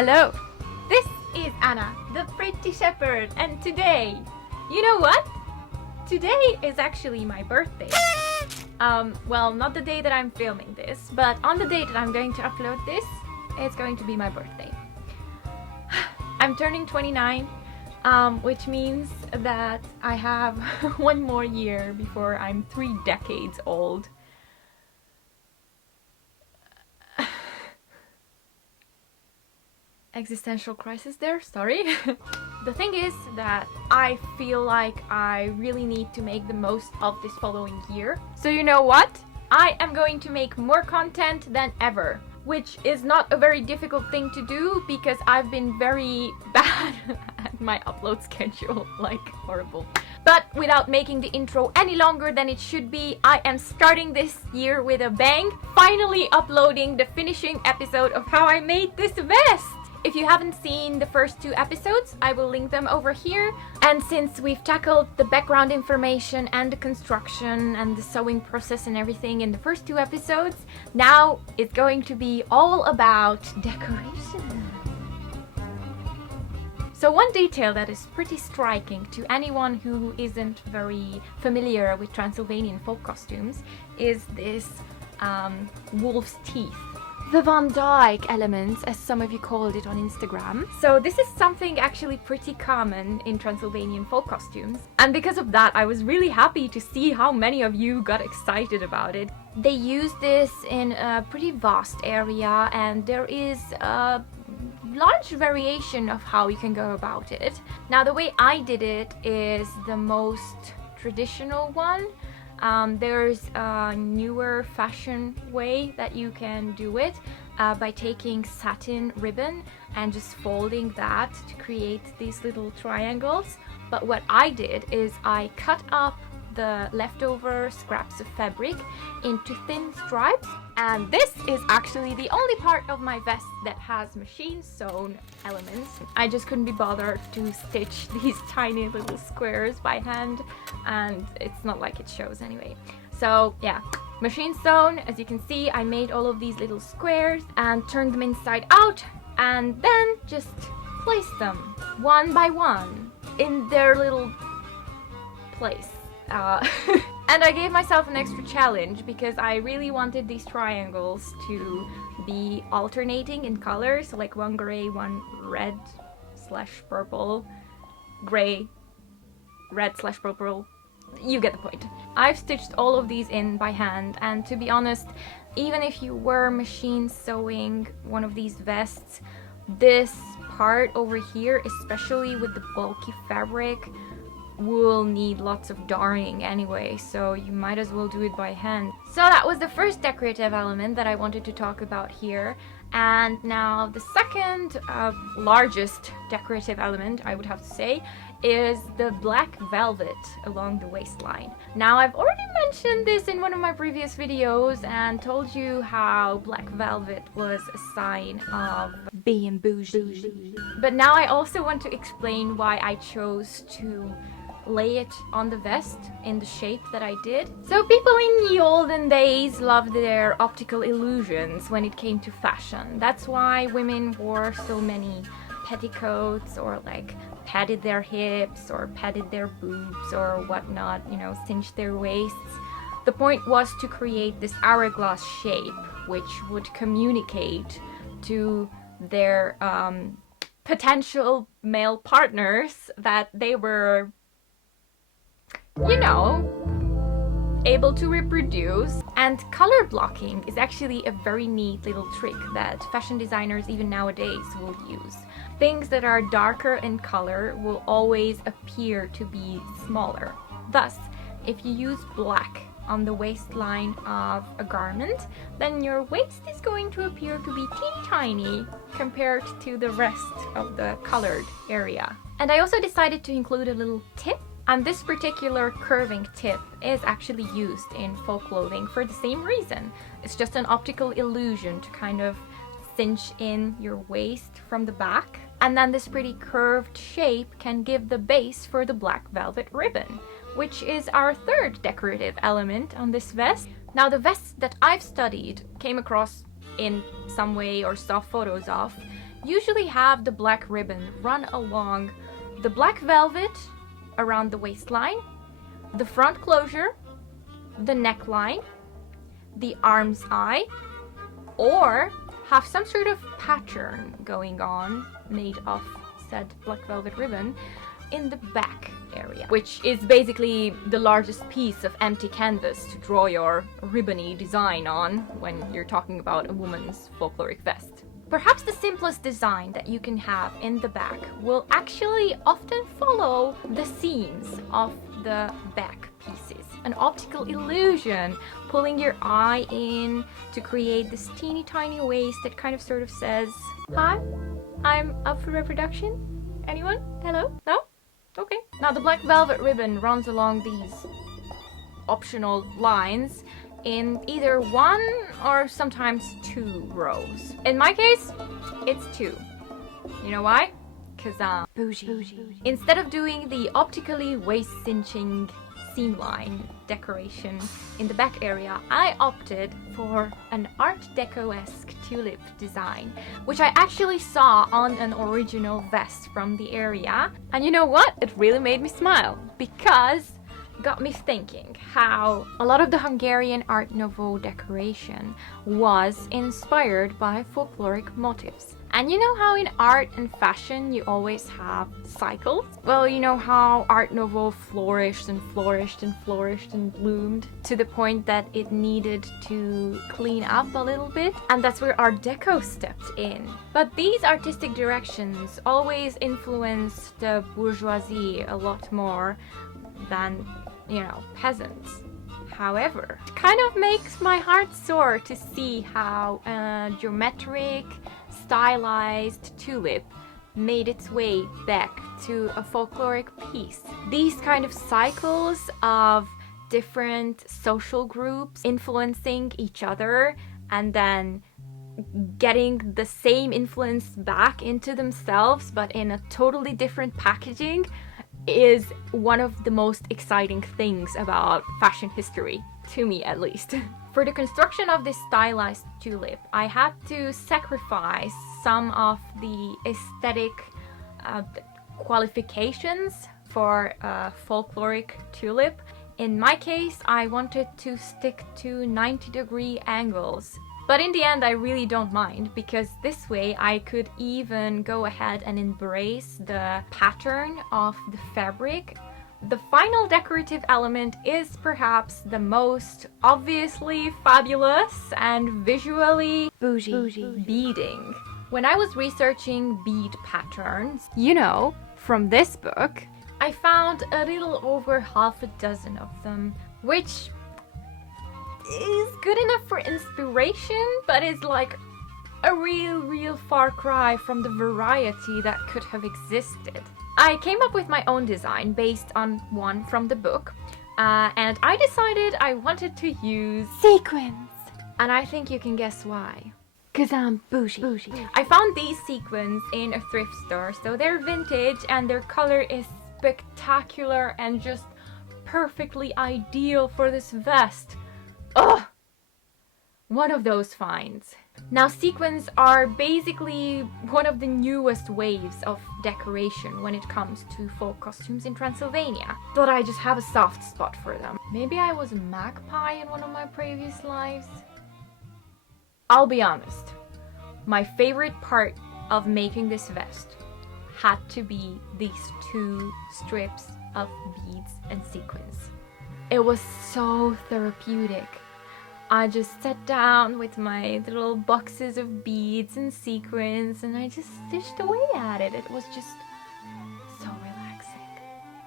Hello, this is Anna, the PrettyShepherd, and today, you know what? Today is actually my birthday. Well, not the day that I'm filming this, but on the day that I'm going to upload this, it's going to be my birthday. I'm turning 29, which means that I have one more year before I'm 3 decades old. Existential crisis there, sorry. The thing is that I feel like I really need to make the most of this following year. So you know what? I am going to make more content than ever, which is not a very difficult thing to do because I've been very bad at my upload schedule, like horrible. But without making the intro any longer than it should be, I am starting this year with a bang, finally uploading the finishing episode of how I made this vest. If you haven't seen the first 2 episodes, I will link them over here. And since we've tackled the background information and the construction and the sewing process and everything in the first 2 episodes, now it's going to be all about decoration. So one detail that is pretty striking to anyone who isn't very familiar with Transylvanian folk costumes is this wolf's teeth. The Van Dyke elements, as some of you called it on Instagram. So this is something actually pretty common in Transylvanian folk costumes. And because of that, I was really happy to see how many of you got excited about it. They use this in a pretty vast area, and there is a large variation of how you can go about it. Now, the way I did it is the most traditional one. There's a newer fashion way that you can do it by taking satin ribbon and just folding that to create these little triangles. But what I did is I cut up the leftover scraps of fabric into thin stripes, and this is actually the only part of my vest that has machine sewn elements. I just couldn't be bothered to stitch these tiny little squares by hand, and it's not like it shows anyway. So yeah, machine sewn. As you can see, I made all of these little squares and turned them inside out, and then just placed them one by one in their little place. And I gave myself an extra challenge because I really wanted these triangles to be alternating in color, so like one gray, one red / purple, gray, red / purple. You get the point. I've stitched all of these in by hand, and to be honest, even if you were machine sewing one of these vests, this part over here, especially with the bulky fabric, will need lots of darning anyway, so you might as well do it by hand. So that was the first decorative element that I wanted to talk about here. And now the second largest decorative element, I would have to say, is the black velvet along the waistline. Now, I've already mentioned this in one of my previous videos and told you how black velvet was a sign of being bougie. But now I also want to explain why I chose to lay it on the vest in the shape that I did. So people in the olden days loved their optical illusions when it came to fashion. That's why women wore so many petticoats, or like padded their hips or padded their boobs or whatnot, you know, cinched their waists. The point was to create this hourglass shape which would communicate to their potential male partners that they were, you know, able to reproduce. And color blocking is actually a very neat little trick that fashion designers even nowadays will use. Things that are darker in color will always appear to be smaller. Thus, if you use black on the waistline of a garment, then your waist is going to appear to be teeny tiny compared to the rest of the colored area. And I also decided to include a little tip. And this particular curving tip is actually used in folk clothing for the same reason. It's just an optical illusion to kind of cinch in your waist from the back. And then this pretty curved shape can give the base for the black velvet ribbon, which is our third decorative element on this vest. Now, the vests that I've studied, came across in some way or saw photos of, usually have the black ribbon run along the black velvet around the waistline, the front closure, the neckline, the arm's eye, or have some sort of pattern going on made of said black velvet ribbon in the back area, which is basically the largest piece of empty canvas to draw your ribbony design on when you're talking about a woman's folkloric vest. Perhaps the simplest design that you can have in the back will actually often follow the seams of the back pieces. An optical illusion, pulling your eye in to create this teeny tiny waist that kind of sort of says, "Hi, I'm up for reproduction. Anyone? Hello? No? Okay." Now the black velvet ribbon runs along these optional lines in either one or sometimes two rows. In my case, it's two. You know why? Because bougie. Instead of doing the optically waist cinching seam line decoration in the back area, I opted for an Art Deco-esque tulip design, which I actually saw on an original vest from the area. And you know what? It really made me smile, because it got me thinking how a lot of the Hungarian Art Nouveau decoration was inspired by folkloric motifs. And you know how in art and fashion you always have cycles? Well, you know how Art Nouveau flourished and flourished and flourished and bloomed to the point that it needed to clean up a little bit? And that's where Art Deco stepped in. But these artistic directions always influenced the bourgeoisie a lot more than, you know, peasants. However, it kind of makes my heart soar to see how a geometric, stylized tulip made its way back to a folkloric piece. These kind of cycles of different social groups influencing each other and then getting the same influence back into themselves but in a totally different packaging is one of the most exciting things about fashion history, to me at least. For the construction of this stylized tulip, I had to sacrifice some of the aesthetic qualifications for a folkloric tulip. In my case, I wanted to stick to 90-degree angles. But in the end, I really don't mind, because this way I could even go ahead and embrace the pattern of the fabric. The final decorative element is perhaps the most obviously fabulous and visually bougie beading. When I was researching bead patterns, you know, from this book, I found a little over half a dozen of them, which is good enough for inspiration, but is like a real far cry from the variety that could have existed. I came up with my own design based on one from the book, and I decided I wanted to use sequins. And I think you can guess why. 'Cause I'm bougie. I found these sequins in a thrift store, so they're vintage and their color is spectacular and just perfectly ideal for this vest. Ugh! One of those finds. Now, sequins are basically one of the newest waves of decoration when it comes to folk costumes in Transylvania. But I just have a soft spot for them. Maybe I was a magpie in one of my previous lives? I'll be honest. My favorite part of making this vest had to be these two strips of beads and sequins. It was so therapeutic. I just sat down with my little boxes of beads and sequins and I just stitched away at it. It was just so relaxing.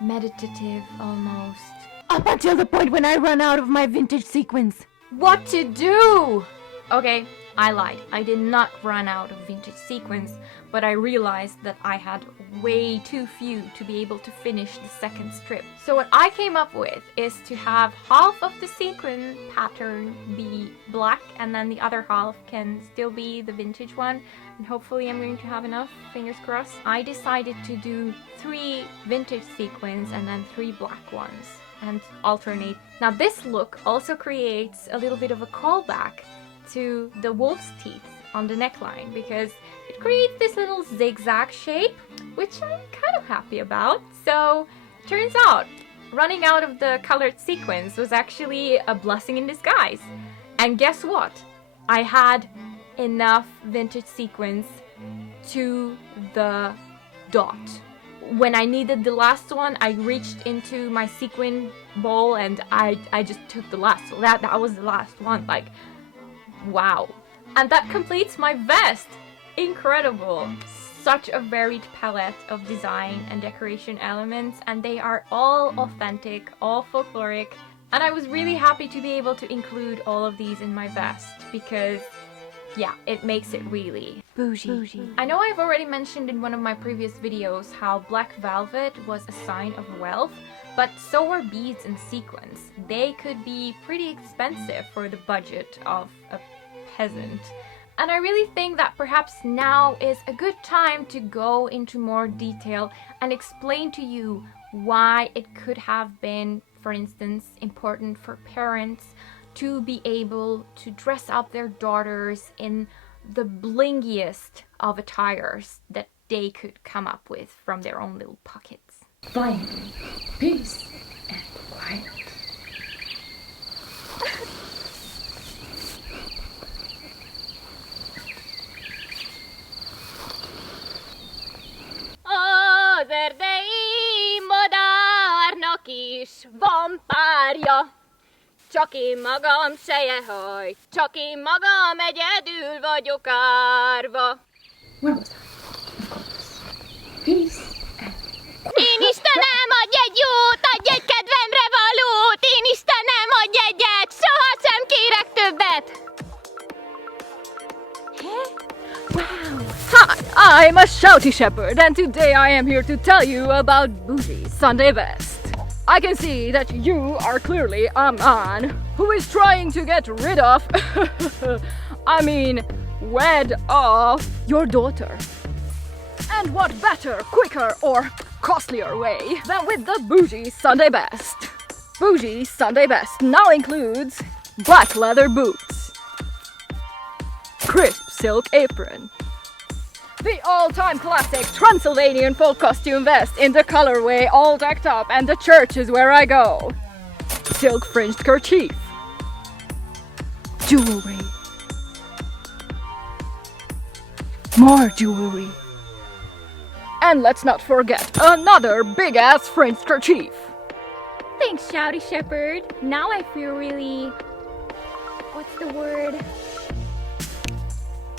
Meditative almost. Up until the point when I run out of my vintage sequins. What to do? Okay, I lied. I did not run out of vintage sequins, but I realized that I had way too few to be able to finish the second strip. So what I came up with is to have half of the sequin pattern be black and then the other half can still be the vintage one. And hopefully I'm going to have enough, fingers crossed. I decided to do 3 vintage sequins and then 3 black ones and alternate. Now this look also creates a little bit of a callback to the wolf's teeth on the neckline, because it creates this little zigzag shape, which I'm kind of happy about. So, turns out, running out of the colored sequins was actually a blessing in disguise. And guess what? I had enough vintage sequins to the dot. When I needed the last one, I reached into my sequin bowl and I just took the last one. That was the last one. Like, wow. And that completes my vest. Incredible. Such a varied palette of design and decoration elements, and they are all authentic, all folkloric. And I was really happy to be able to include all of these in my vest because, yeah, it makes it really bougie. I know I've already mentioned in one of my previous videos how black velvet was a sign of wealth, but so are beads and sequins. They could be pretty expensive for the budget of a peasant. And I really think that perhaps now is a good time to go into more detail and explain to you why it could have been, for instance, important for parents to be able to dress up their daughters in the blingiest of attires that they could come up with from their own little pockets. Finally, peace and quiet. Az erdei madárnak is van párja, csak én magam sejehaj, csak én magam egyedül vagyok árva. Where was I? Of course. Peace and Én Istenem, adj egy jót, adj egy kedvemre valót, én Istenem, adj egyet, sohasem kérek többet. Hi, I'm a shouty shepherd, and today I am here to tell you about Boogie Sunday Vest. I can see that you are clearly a man who is trying to get rid of, wed off your daughter. And what better, quicker, or costlier way than with the Boogie Sunday Vest? Boogie Sunday Vest now includes black leather boots, crisp silk apron, the all-time classic Transylvanian Folk Costume Vest in the colorway all decked up and the church is where I go, silk fringed kerchief, jewelry, more jewelry, and let's not forget another big-ass fringed kerchief. Thanks, Shouty Shepherd. Now I feel really... what's the word?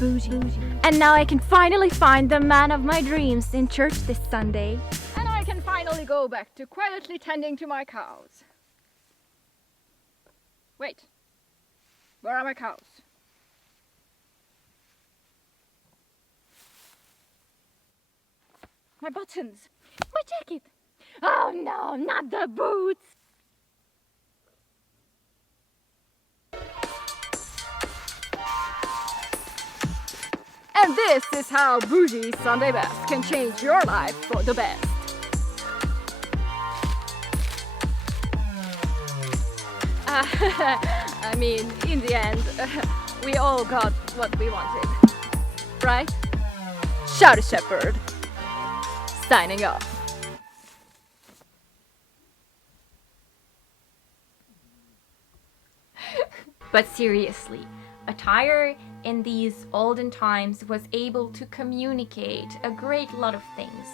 Bougie. And now I can finally find the man of my dreams in church this Sunday. And I can finally go back to quietly tending to my cows. Wait, where are my cows? My buttons, my jacket. Oh no, not the boots. And this is how Boogie Sunday Vest can change your life for the best. In the end, we all got what we wanted, right? Shouty Shepherd, signing off. But seriously, attire in these olden times was able to communicate a great lot of things.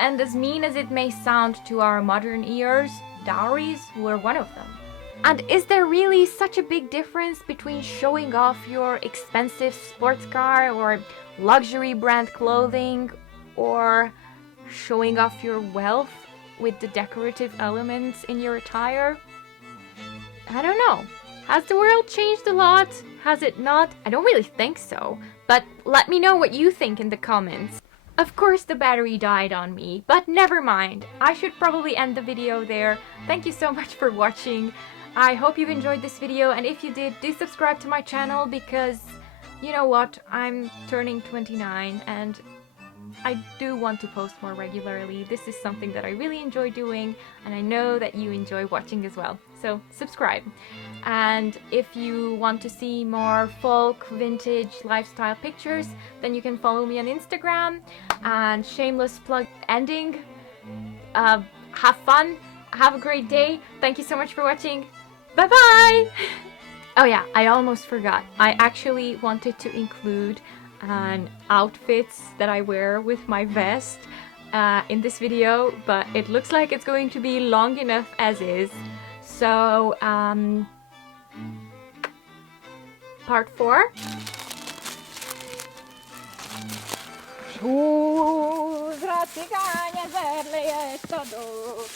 And as mean as it may sound to our modern ears, dowries were one of them. And is there really such a big difference between showing off your expensive sports car or luxury brand clothing or showing off your wealth with the decorative elements in your attire? I don't know. Has the world changed a lot? Has it not? I don't really think so, but let me know what you think in the comments. Of course the battery died on me, but never mind. I should probably end the video there. Thank you so much for watching. I hope you enjoyed this video, and if you did, do subscribe to my channel because, you know what, I'm turning 29 and I do want to post more regularly. This is something that I really enjoy doing, and I know that you enjoy watching as well. so subscribe. And if you want to see more folk, vintage, lifestyle pictures, then you can follow me on Instagram. And shameless plug ending. Have fun. Have a great day. Thank you so much for watching. Bye bye! Oh yeah, I almost forgot. I actually wanted to include an outfits that I wear with my vest in this video, but it looks like it's going to be long enough as is. So, part 4. Húzra cigány, ezer léjest adok.